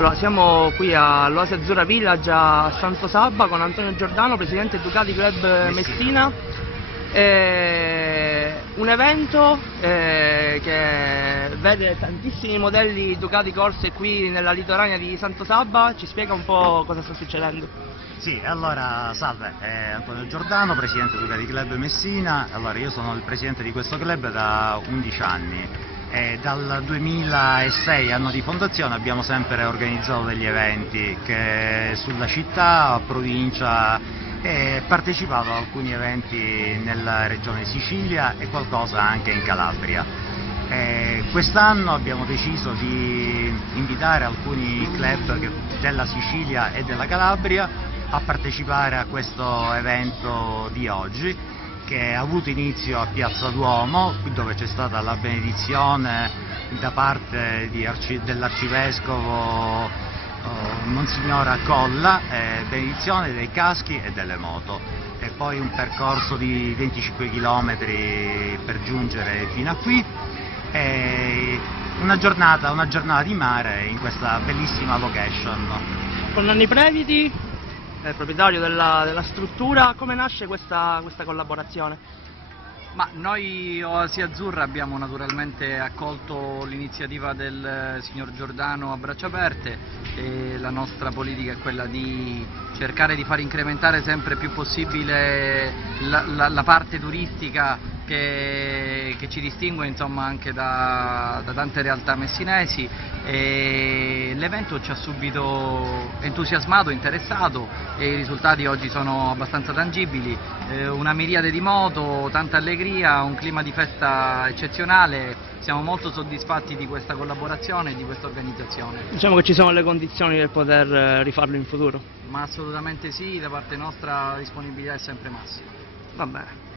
Allora, siamo qui all'Oasi Azzurra Village a Santo Sabba con Antonio Giordano, presidente Ducati Club Messina. Un evento che vede tantissimi modelli Ducati corse qui nella litoranea di Santo Sabba. Ci spiega un po' cosa sta succedendo? Sì, allora salve, Antonio Giordano, presidente Ducati Club Messina. Allora, io sono il presidente di questo club da 11 anni. Dal 2006, anno di fondazione, abbiamo sempre organizzato degli eventi che sulla città, provincia, e partecipato a alcuni eventi nella regione Sicilia e qualcosa anche in Calabria. Quest'anno abbiamo deciso di invitare alcuni club della Sicilia e della Calabria a partecipare a questo evento di oggi, che ha avuto inizio a Piazza Duomo, dove c'è stata la benedizione da parte dell'arcivescovo Monsignor Colla, benedizione dei caschi e delle moto, e poi un percorso di 25 km per giungere fino a qui, e una giornata di mare in questa bellissima location. Con Nanni Previti, proprietario della struttura, come nasce questa collaborazione? Ma noi Oasi Azzurra abbiamo naturalmente accolto l'iniziativa del signor Giordano a braccia aperte, e la nostra politica è quella di cercare di far incrementare sempre più possibile la parte turistica che ci distingue, insomma, anche da tante realtà messinesi, e l'evento ci ha subito entusiasmato, interessato, e i risultati oggi sono abbastanza tangibili. Una miriade di moto, tanta allegria, un clima di festa eccezionale. Siamo molto soddisfatti di questa collaborazione e di questa organizzazione. Diciamo che ci sono le condizioni per poter rifarlo in futuro? Ma assolutamente sì, da parte nostra la disponibilità è sempre massima. Va bene.